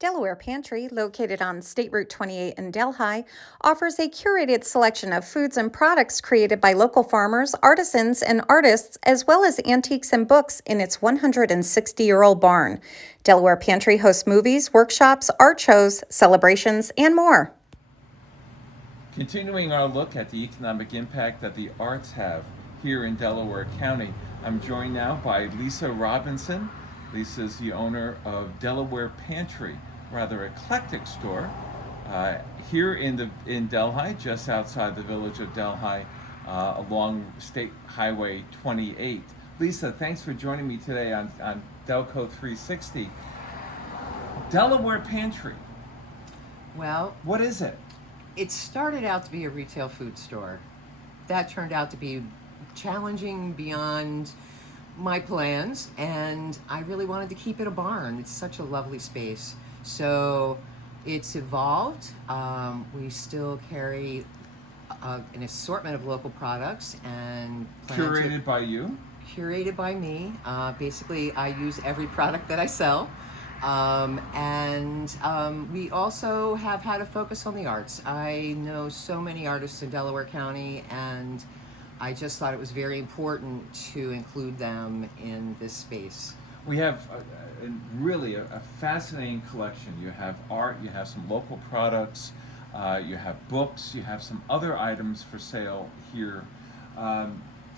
Delaware Pantry, located on State Route 28 in Delhi, offers a curated selection of foods and products created by local farmers, artisans, and artists, as well as antiques and books in its 160-year-old barn. Delaware Pantry hosts movies, workshops, art shows, celebrations, and more. Continuing our look at the economic impact that the arts have here in Delaware County, I'm joined now by Lisa Robinson. Lisa is the owner of Delaware Pantry, rather eclectic store here in Delhi, just outside the village of Delhi, along State Highway 28. Lisa, thanks for joining me today on Delco360. Delaware Pantry, Well, what is it? it started out to be a retail food store. That turned out to be challenging beyond my plans, and I really wanted to keep it a barn. It's such a lovely space. So it's evolved. We still carry an assortment of local products and Curated by you? curated by me. Basically, I use every product that I sell. We also have had a focus on the arts. I know so many artists in Delaware County, and I just thought it was very important to include them in this space. We have really a fascinating collection. You have art, you have some local products, you have books, you have some other items for sale here.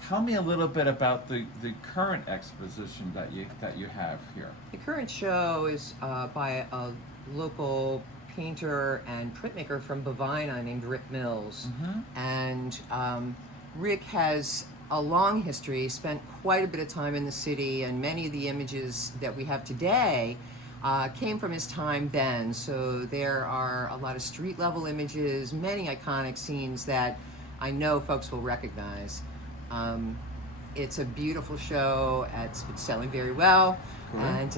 Tell me a little bit about the current exposition that you have here. The current show is by a local painter and printmaker from Bovina named Rick Mills. And Rick has a long history, spent quite a bit of time in the city, and many of the images that we have today came from his time then. So there are a lot of street level images, many iconic scenes that I know folks will recognize. It's a beautiful show. It's been selling very well, and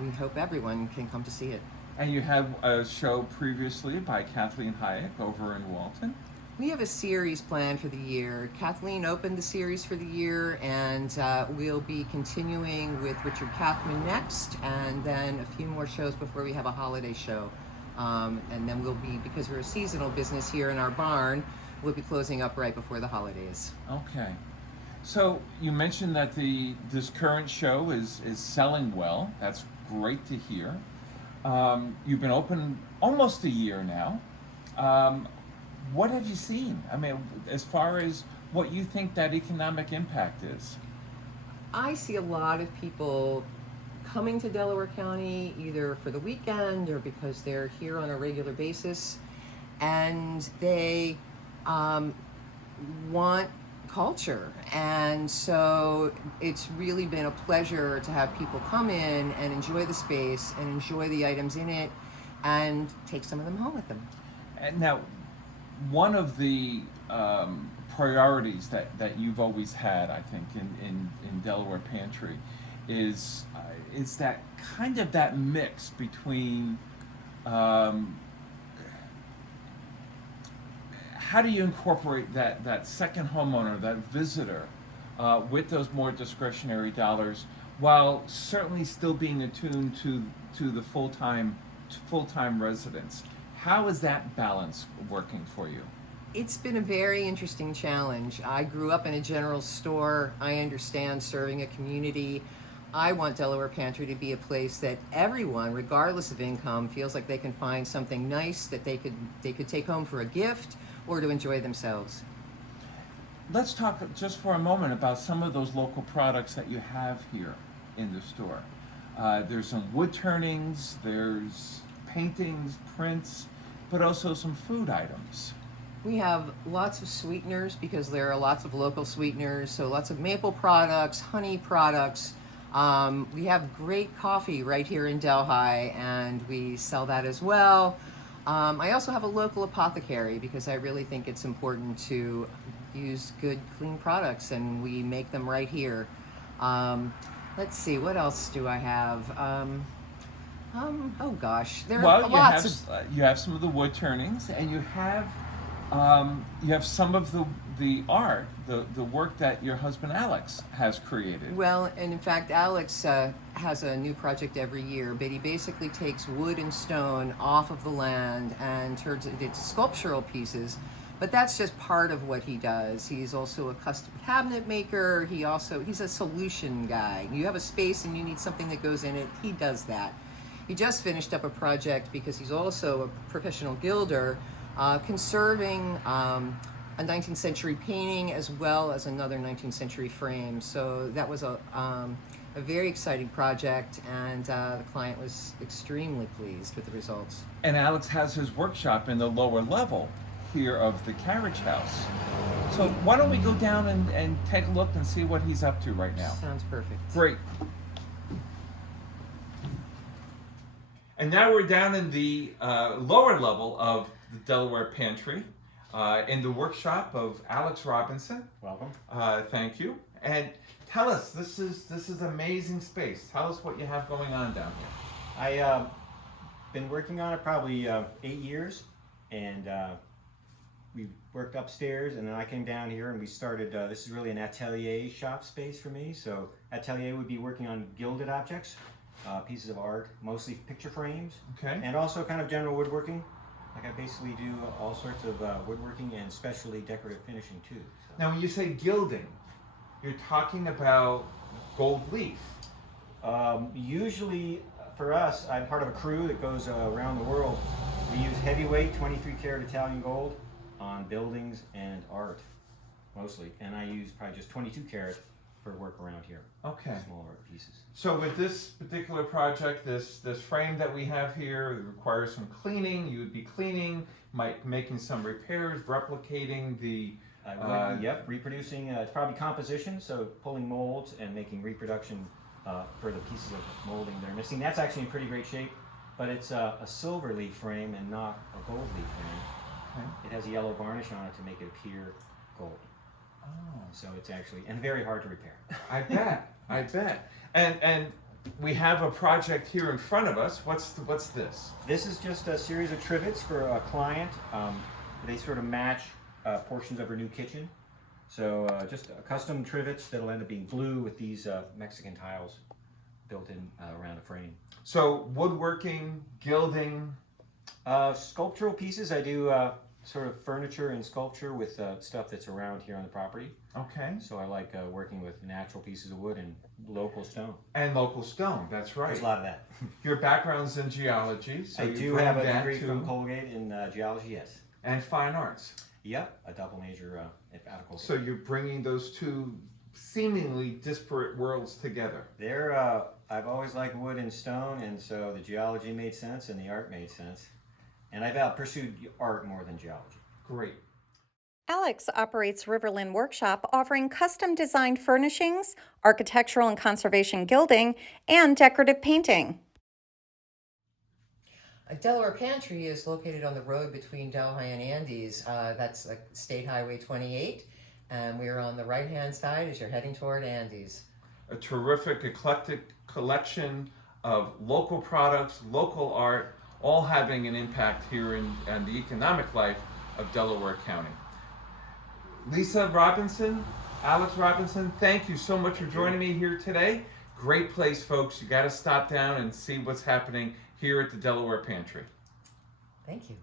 we hope everyone can come to see it. And you had a show previously by Kathleen Hayek over in Walton. We have a series planned for the year. Kathleen opened the series for the year, and we'll be continuing with Richard Kathman next, and then a few more shows before we have a holiday show. And then we'll be, because we're a seasonal business here in our barn, we'll be closing up right before the holidays. Okay. So you mentioned that this current show is selling well. That's great to hear. You've been open almost a year now. What have you seen? I mean, as far as what you think that economic impact is? I see a lot of people coming to Delaware County either for the weekend or because they're here on a regular basis, and they want culture. And so it's really been a pleasure to have people come in and enjoy the space and enjoy the items in it and take some of them home with them. And now, one of the priorities that you've always had, I think, in Delaware Pantry is that kind of that mix between how do you incorporate that second homeowner, that visitor, with those more discretionary dollars, while certainly still being attuned to the full-time residents? How is that balance working for you? It's been a very interesting challenge. I grew up in a general store. I understand serving a community. I want Delaware Pantry to be a place that everyone, regardless of income, feels like they can find something nice that they could take home for a gift or to enjoy themselves. Let's talk just for a moment about some of those local products that you have here in the store. There's some wood turnings, there's paintings, prints, but also some food items. We have lots of sweeteners because there are lots of local sweeteners, so lots of maple products, honey products. We have great coffee right here in Delhi, and we sell that as well. I also have a local apothecary because I really think it's important to use good, clean products, and we make them right here. Let's see, what else do I have? Oh gosh, there are lots of. You have some of the wood turnings, and you have some of the art, the work that your husband Alex has created. Well, and in fact, Alex has a new project every year, but he basically takes wood and stone off of the land and turns it into sculptural pieces. But that's just part of what he does. He's also a custom cabinet maker. He's a solution guy. You have a space and you need something that goes in it, he does that. He just finished up a project because he's also a professional gilder, conserving a 19th century painting as well as another 19th century frame. So that was a very exciting project, and the client was extremely pleased with the results. And Alex has his workshop in the lower level here of the carriage house. So why don't we go down and take a look and see what he's up to right now? Sounds perfect. Great. And now we're down in the lower level of the Delaware Pantry, in the workshop of Alex Robinson. Welcome. Thank you. And tell us, this is amazing space. Tell us what you have going on down here. I been working on it probably 8 years, and we worked upstairs, and then I came down here and we started, this is really an atelier shop space for me. So atelier would be working on gilded objects, pieces of art, mostly picture frames, Okay. and also kind of general woodworking. Like I basically do all sorts of woodworking and especially decorative finishing too. So. Now, when you say gilding, you're talking about gold leaf. Usually for us, I'm part of a crew that goes around the world. We use heavyweight 23 karat Italian gold on buildings and art mostly, and I use probably just 22 karat for work around here. Okay. Smaller pieces. So with this particular project, this frame that we have here, it requires some cleaning. You would be cleaning, making some repairs, replicating the. Yep, reproducing. It's probably composition, so pulling molds and making reproduction for the pieces of molding that are missing. That's actually in pretty great shape, but it's a silver leaf frame and not a gold leaf frame. Okay. It has a yellow varnish on it to make it appear gold. Oh. So it's actually, and very hard to repair. I bet. I bet. And we have a project here in front of us. What's this? This is just a series of trivets for a client. They sort of match portions of her new kitchen. So just custom trivets that'll end up being blue with these Mexican tiles built in around a frame. So woodworking, gilding. Sculptural pieces, I do sort of furniture and sculpture with stuff that's around here on the property. Okay. So I like working with natural pieces of wood and local stone. And local stone. That's right. There's a lot of that. Your background's in geology, so I you do bring have a that degree too. from Colgate in geology, yes. And fine arts. Yep, a double major out of Colgate. So you're bringing those two seemingly disparate worlds together. I've always liked wood and stone, and so the geology made sense and the art made sense. And I've pursued art more than geology. Great. Alex operates Riverland Workshop, offering custom designed furnishings, architectural and conservation gilding, and decorative painting. Delaware Pantry is located on the road between Delhi and Andes. That's State Highway 28, and we're on the right-hand side as you're heading toward Andes. A terrific, eclectic collection of local products, local art, all having an impact here in the economic life of Delaware County. Lisa Robinson, Alex Robinson, thank you so much for joining me here today. Great place, folks. You got to stop down and see what's happening here at the Delaware Pantry. Thank you.